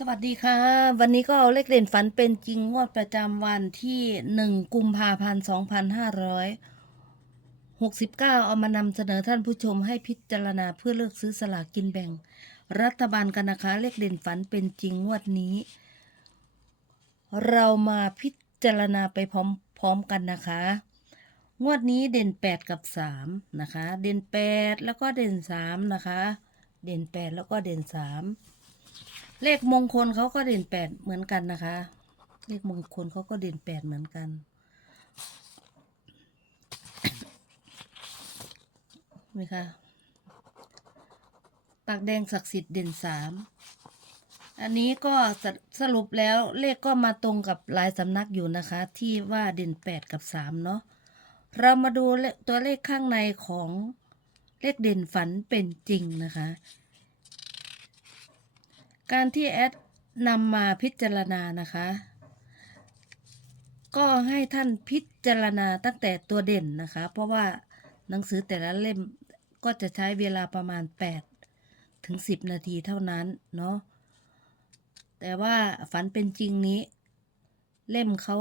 สวัสดีค่ะ วันนี้ก็เอาเลขเด่นฝันเป็นจริงงวดประจำวันที่หนึ่งกุมภาพันธ์สองพันห้าร้อยหกสิบเก้าเอามานำเสนอท่านผู้ชมให้พิจารณาเพื่อเลือกซื้อสลากกินแบ่ง รัฐบาลกันนะคะเลขเด่นฝันเป็นจริงงวดนี้ เรามาพิจารณาไปพร้อมๆกันนะคะ งวดนี้เด่นแปดกับสามนะคะ เด่นแปดแล้วก็เด่นสามนะคะ เด่นแปดแล้วก็เด่นสาม เลขมงคลเขาก็เด่นแปดเหมือนกันนะคะ เลขมงคลเขาก็เด่นแปดเหมือนกัน นี่ค่ะ ปากแดงศักดิ์สิทธิ์เด่นสาม อันนี้ก็สสรุปแล้วเลขก็มาตรงกับหลายสำนักอยู่นะคะ ที่ว่าเด่นแปดกับสามเนาะ เรามาดูตัวเลขข้างในของเลขเด่นฝันเป็นจริงนะคะ การที่แอดนำมาพิจารณานะคะ ก็ให้ท่านพิจารณาตั้งแต่ตัวเด่นนะคะ เพราะว่าหนังสือแต่ละเล่มก็จะใช้เวลาประมาณ 8 ถึง 10 นาทีเท่านั้นเนาะแต่ว่าฝันเป็นจริงนี้ เล่มเขา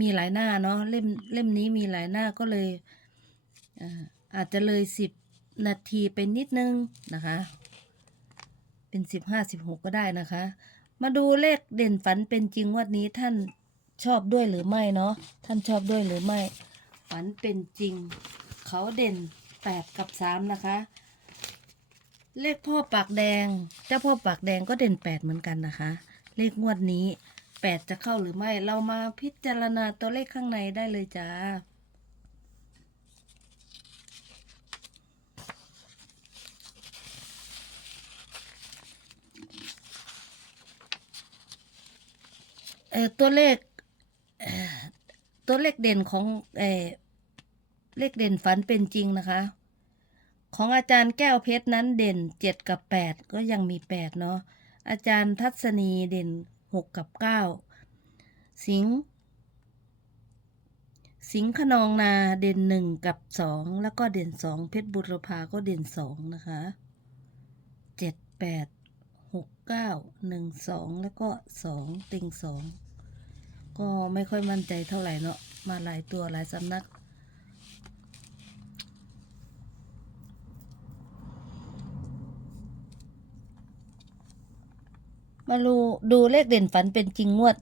มีหลายหน้าเนาะเล่มเล่มนี้มีหลายหน้าก็เลยอาอาจจะเลย 10 นาทีไปนิดนึงนะคะ เป็นสิบห้าสิบหกก็ได้นะคะ มาดูเลขเด่นฝันเป็นจริงวันนี้ท่านชอบด้วยหรือไม่เนาะท่านชอบด้วยหรือไม่ ฝันเป็นจริง เขาเด่นแปดกับสามนะคะ เลขพ่อปากแดง เจ้าพ่อปากแดงก็เด่นแปดเหมือนกันนะคะ เลขงวดนี้แปดจะเข้าหรือไม่ เรามาพิจารณาตัวเลขข้างในได้เลยจ้า เออตัวเลขตัวเลขเด่นของเออเลขเด่นฝันเป็นจริงนะคะ ของอาจารย์แก้วเพชรนั้นเด่นเจ็ดกับแปดก็ยังมีแปดเนาะอาจารย์ทัศนีเด่นหกกับเก้าสิงสิงขนองนาเด่นหนึ่งกับสองแล้วก็เด่นสองเพชรบุรพาก็เด่นสองนะคะเจ็ดแปด หกเก้าหนึ่งสองแล้วก็สองติงสองก็ไม่ค่อยมั่นใจเท่าไหร่เนาะมาหลายตัวหลายสำนัก มาดูดูเลขเด่นฝันเป็นจริงงวด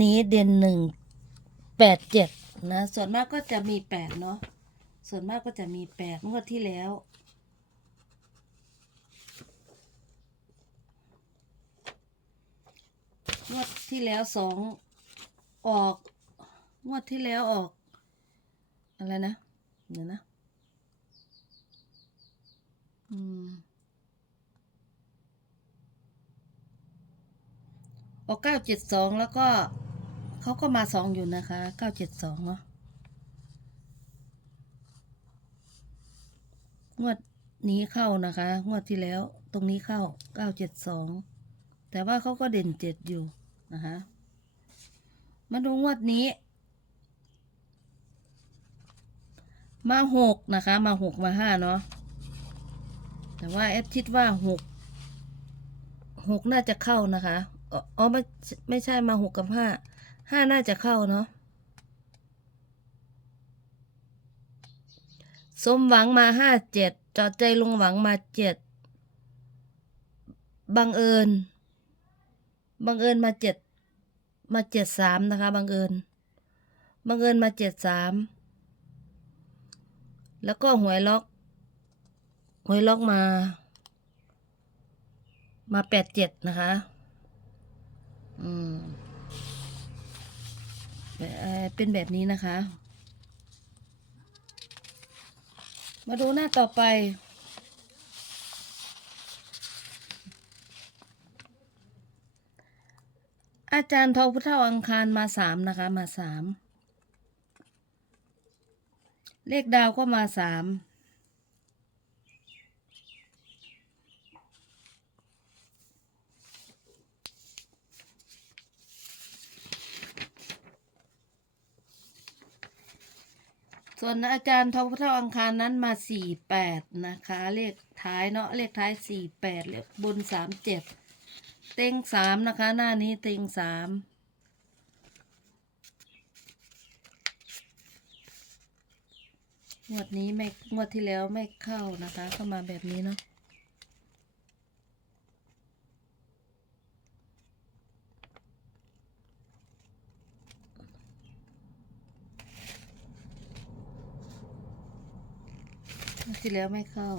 นี้เด่นหนึ่งแปดเจ็ดนะ ส่วนมากก็จะมีแปดเนาะส่วนมากก็จะมีแปดงวดที่แล้ว งวดที่แล้วสองออก งวดที่แล้วออก อะไรนะเดี๋ยวนะ อืม ออกเก้าเจ็ดสองแล้วก็เขาก็มาสองอยู่นะคะเก้าเจ็ดสองเนาะงวดนี้เข้านะคะ งวดที่แล้วตรงนี้เข้าเก้าเจ็ดสองแต่ว่าเขาก็เด่นเจ็ดอยู่ นะคะมาดูงวดนี้ มาหกนะคะ มาหกมาห้าเนาะแต่ว่าแอดคิดว่าหกหกน่าจะเข้านะคะอ๋อไม่ไม่ใช่มาหกกับห้าห้าน่าจะเข้าเนาะสมหวังมาห้าเจ็ดจอดใจลงหวังมาเจ็ดบังเอิญ บังเอิญมาเจ็ดมาเจ็ดสามนะคะบังเอิญบังเอิญมาเจ็ดสามแล้วก็หวยล็อกหวยล็อกมา มาแปดเจ็ดนะคะ อืมเอ่อเป็นแบบนี้นะคะ มาดูหน้าต่อไป อาจารย์ทองพุทธอังคารมาสามนะคะ มาสามเลขดาวก็มาสามส่วนอาจารย์ทองพุทธอังคารนั้นมาสี่แปดนะคะ เลขท้ายเนาะเลขท้ายสี่แปดเลขบนสามเจ็ด ต็งสามนะคะ หน้านี้เต็งสามงวดนี้ไม่งวดที่แล้วไม่เข้านะคะเข้ามาแบบนี้เนาะที่แล้วไม่เข้า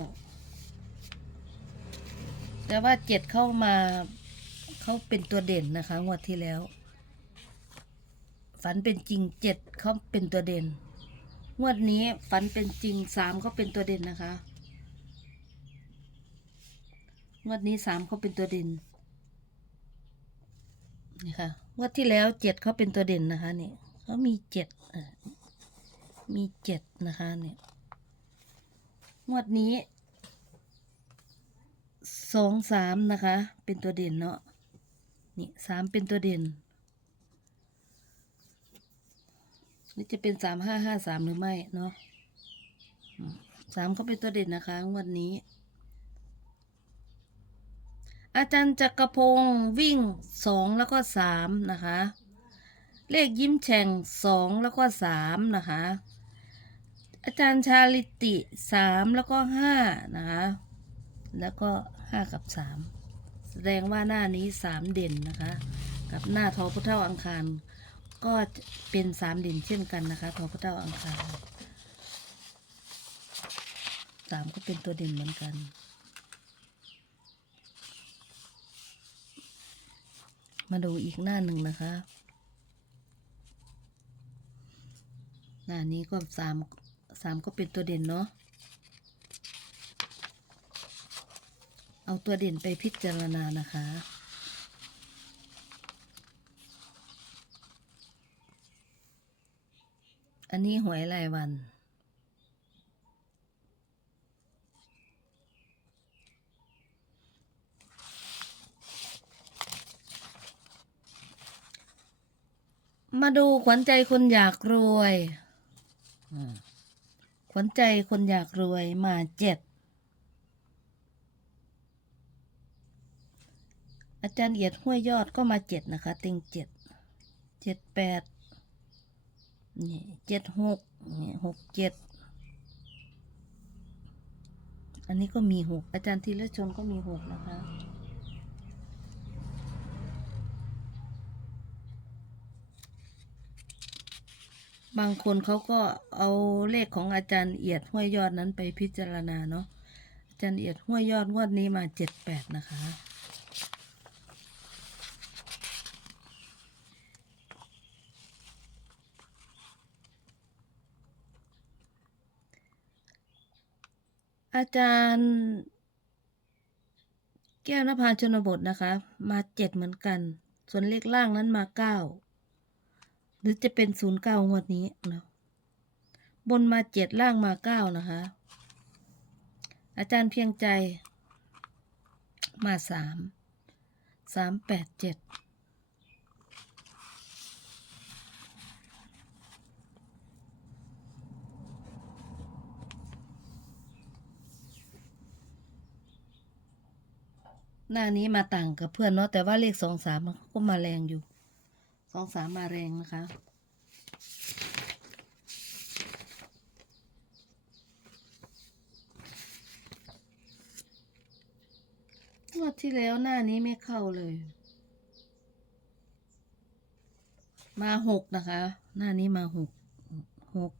แต่ว่าเจ็ดเข้ามา เขาเป็นตัวเด่นนะคะงวดที่แล้ว ฝันเป็นจริงเจ็ดเขาเป็นตัวเด่น งวดนี้ฝันเป็นจริงสามเขาเป็นตัวเด่นนะคะ งวดนี้สามเขาเป็นตัวเด่นนี่ค่ะงวดที่แล้วเจ็ดเขาเป็นตัวเด่นนะคะเนี่ยเขามีเจ็ดมีเจ็ดนะคะเนี่ยงวดนี้สองสามนะคะ เป็นตัวเด่นเนาะ นี่สามเป็นตัวเด่น นี่จะเป็นสามห้าห้าสามหรือไม่เนาะสามก็เป็นตัวเด่นนะคะงวดนี้ อาจารย์จักรพงศ์วิ่งสองแล้วก็สามนะคะ เลขยิ้มแฉ่งสองแล้วก็สามนะคะ อาจารย์ชาลิติสามแล้วก็ห้านะคะ แล้วก็ห้ากับสาม ดงว่าหน้านี้สามเด่นนะคะ กับหน้าทอพุเท่าอังคาร ก็เป็นสามเด่นเช่นกันนะคะทอพุเท่าอังคารสามก็เป็นตัวเด่นเหมือนกัน มาดูอีกหน้าหนึ่งนะคะ หน้านี้ก็สามสามก็เป็นตัวเด่นเนาะ เอาตัวเด่นไปพิจารณานะคะ อันนี้หวยรายวัน มาดูขวัญใจคนอยากรวย ขวัญใจคนอยากรวยมาเจ็ด อา จารย์เอียดห้วยยอดก็มาเจ็ดนะคะเต็งเจ็ดเจ็ดแปดนี่เจ็ดหกนี่หกเจ็ดอันนี้ก็มีหกอาจารย์ธีรชนก็มีหกนะคะบางคนเขาก็เอาเลขของอาจารย์เอียดห้วยยอดนั้นไปพิจารณาเนาะอาจารย์เอียดห้วยยอดงวดนี้มาเจ็ดแปดนะคะ อาจารย์ แก้วนภาชนบทนะคะ มาเจ็ดเหมือนกัน ส่วนเลขล่างนั้นมาเก้าหรือจะเป็นศูนย์เก้างวดนี้เนาะบนมาเจ็ดล่างมาเก้านะคะ อาจารย์เพียงใจ มาสามสามแปดเจ็ด หน้านี้มาต่างกับเพื่อนเนาะแต่ว่าเลขสองสามก็มาแรงอยู่สองสามมาแรงนะคะงวดที่แล้วหน้านี้ไม่เข้าเลย มาหกนะคะ หน้านี้มาหกหก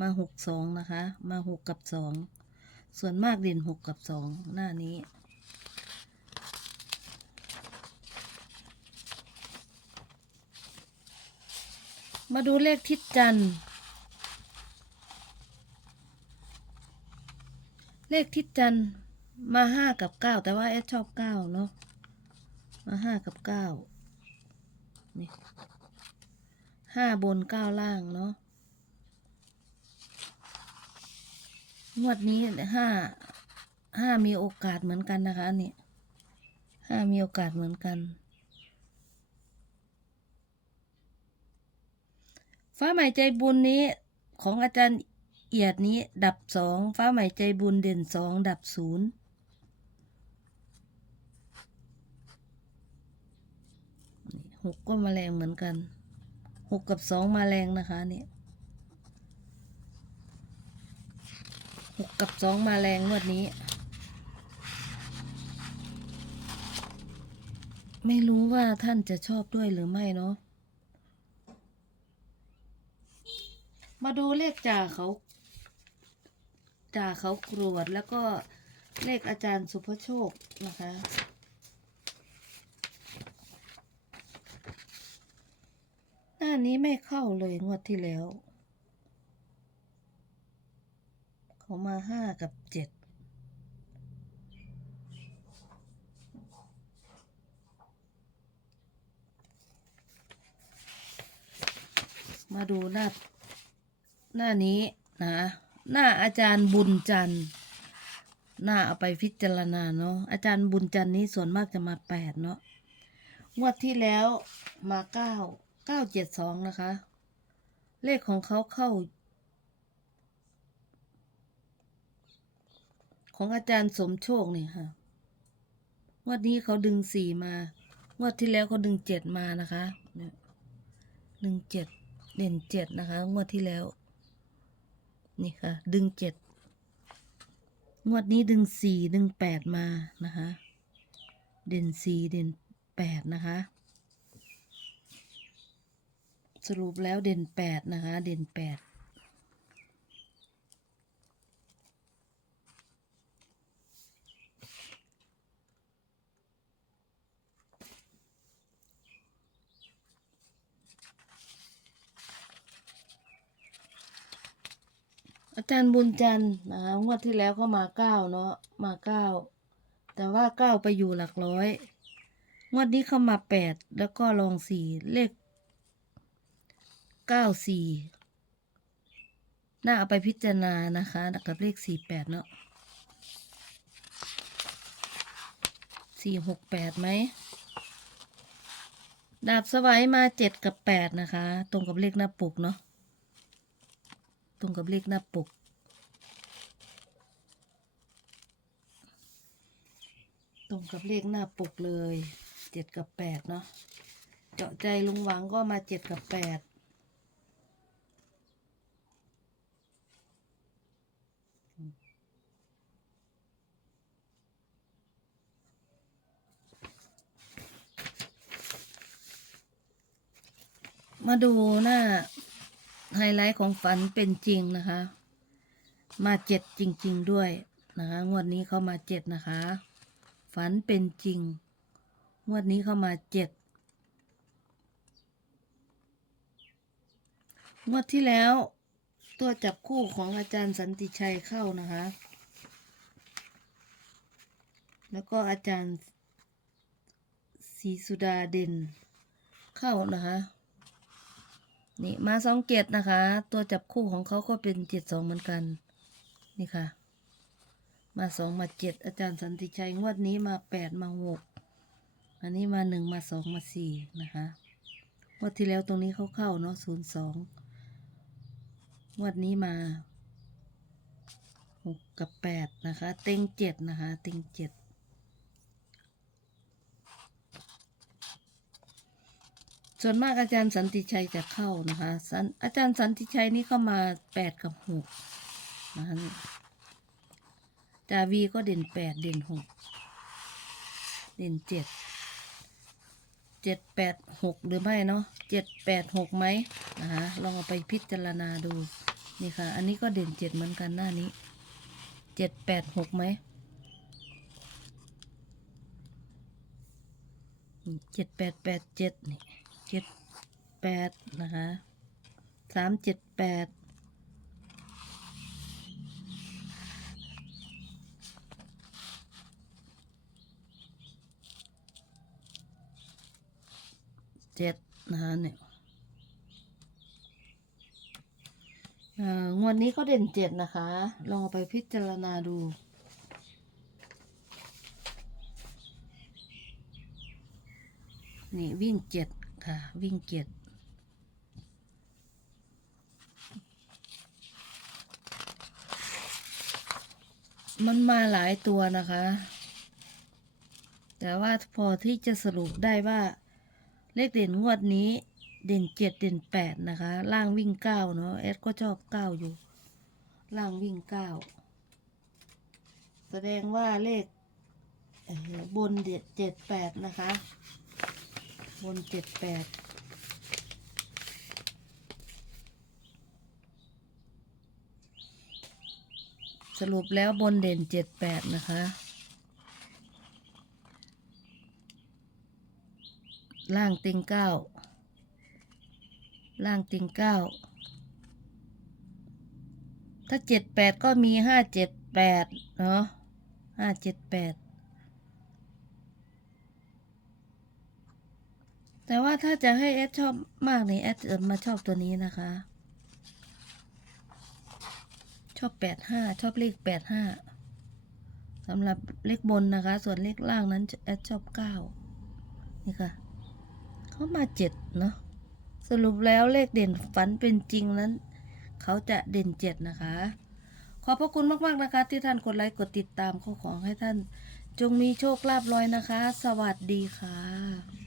มาหกสองนะคะ มาหกกับสองส่วนมากเด่นหกกับสองหน้านี้ มาดูเลขทิศจันทร์ เลขทิศจันทร์มาห้ากับเก้าแต่ว่าแอดชอบเก้าเนาะมาห้ากับเก้านี่ห้าบนเก้าล่างเนาะงวดนี้ห้าห้ามีโอกาสเหมือนกันนะคะนี่ห้ามีโอกาสเหมือนกัน ฟ้าใหม่ใจบุญนี้ของอาจารย์เอียดนี้ดับสองฟ้าใหม่ใจบุญเด่นสองดับศูนย์หกก็มาแรงเหมือนกันหกกับสองมาแรงนะคะเนี่ยหกกับสองมาแรงงวดนี้ ไม่รู้ว่าท่านจะชอบด้วยหรือไม่เนาะ มาดูเลขจ่าเขาจ่าเขากรวดแล้วก็เลขอาจารย์สุภโชคนะคะ หน้านี้ไม่เข้าเลยงวดที่แล้ว เขามาห้ากับเจ็ดมาดูหน้า หน้านี้นะ หน้าอาจารย์บุญจันทร์หน้าเอาไปพิจารณาเนาะอาจารย์บุญจันทร์นี้ส่วนมากจะมาแปดเนาะงวดที่แล้วมาเก้าเก้าเจ็ดสองนะคะ เลขของเขาเข้า ของอาจารย์สมโชคนี่ค่ะงวดนี้เขาดึงสี่มางวดที่แล้วเขาดึงเจ็ดมานะคะหนึ่งเจ็ดเด่นเจ็ดนะคะงวดที่แล้ว นี่ค่ะ ดึงเจ็ดงวดนี้ดึงสี่ดึงแปดมานะคะ เด่นสี่เด่นแปดนะคะ สรุปแล้วเด่นแปดนะคะ เด่นแปด อาจารย์บุญจันทร์นะคะงวดที่แล้วก็มาเก้าเนาะมาเก้าแต่ว่าเก้าไปอยู่หลักร้อย งวดนี้เข้ามาแปดแล้วก็ลองสี่เลขเก้าสี่น่าเอาไปพิจารณานะคะกับเลขสี่แปดเนาะสี่หกแปดไหมดาบสวายมาเจ็ดกับแปดนะคะ ตรงกับเลขหน้าปุกเนาะ รงกับเลขหน้าปก ตรงกับเลขหน้าปกเลยเจ็ดกับแปดเนาะเจาะใจลุงหวังก็มาเจ็ดกับแปดมาดูหน้า ไฮไลท์ของฝันเป็นจริงนะคะ มาเจ็ดจริง ๆ ด้วยนะคะงวดนี้เข้ามาเจ็ดนะคะ ฝันเป็นจริง งวดนี้เข้ามาเจ็ดงวดที่แล้ว ตัวจับคู่ของอาจารย์สันติชัยเข้านะคะ แล้วก็อาจารย์ศรีสุดาเด่นเข้านะคะ นี่มาสองเจ็ดนะคะ ตัวจับคู่ของเขาก็เป็นเจ็ดสองเหมือนกัน นี่ค่ะ มาสองมาเจ็ดอาจารย์สันติชัยงวดนี้มาแปดมาหกอันนี้มาหนึ่งมาสองมาสี่นะคะงวดที่แล้วตรงนี้เขาเข้าเนาะศูนย์สองงวดนี้มาหกกับแปดนะคะ เต็งเจ็ดนะคะ เต็งเจ็ด ส่วนมากอาจารย์สันติชัยจะเข้านะคะอาจารย์สันติชัยนี่เข้ามาแปดกับหกนะคะนี่จาวีก็เด่นแปดเด่นหกเด่นเจ็ดเจ็ดแปดหกหรือไม่เนาะเจ็ดแปดหกไหมนะคะลองเอาไปพิจารณาดูนี่ค่ะ อันนี้ก็เด่นเจ็ดเหมือนกันหน้านี้เจ็ดแปดหกไหมเจ็ดแปดแปดเจ็ดนี่ จ็ดแปดนะคะสามเจ็ดแปดเจ็ดนะคะเนี่ยงวดนี้ก็เด่นเจ็ดนะคะ ลองไปพิจารณาดูนี่วิ่งเจ็ด ค่ะ วิ่งเจ็ดมันมาหลายตัวนะคะ แต่ว่าพอที่จะสรุปได้ว่า เลขเด่นงวดนี้ เด่นเจ็ดเด่นแปดนะคะ ล่างวิ่งเก้าเนาะแอดก็ชอบเก้าอยู่ ล่างวิ่งเก้าแสดงว่าเลขบนเด็ดเจ็ดแปดนะคะ บนเจ็ดแปดสรุปแล้วบนเด่นเจ็ดแปดนะคะ ล่างติงเก้าล่างติงเก้าถ้าเจ็ดแปดก็มีห้าเจ็ดแปดเนาะห้าเจ็ดแปด แต่ว่าถ้าจะให้แอดชอบมากนี่แอดจะมาชอบตัวนี้นะคะ ชอบแปดห้าชอบเลขแปดห้าสำหรับเลขบนนะคะ ส่วนเลขล่างนั้นแอดชอบเก้านี่ค่ะเขามาเจ็ดเนาะสรุปแล้วเลขเด่นฝันเป็นจริงนั้น เขาจะเด่นเจ็ดนะคะ ขอบพระคุณมากๆนะคะ ที่ท่านกดไลค์กดติดตามขอขอให้ท่าน จงมีโชคลาภลอยนะคะ สวัสดีค่ะ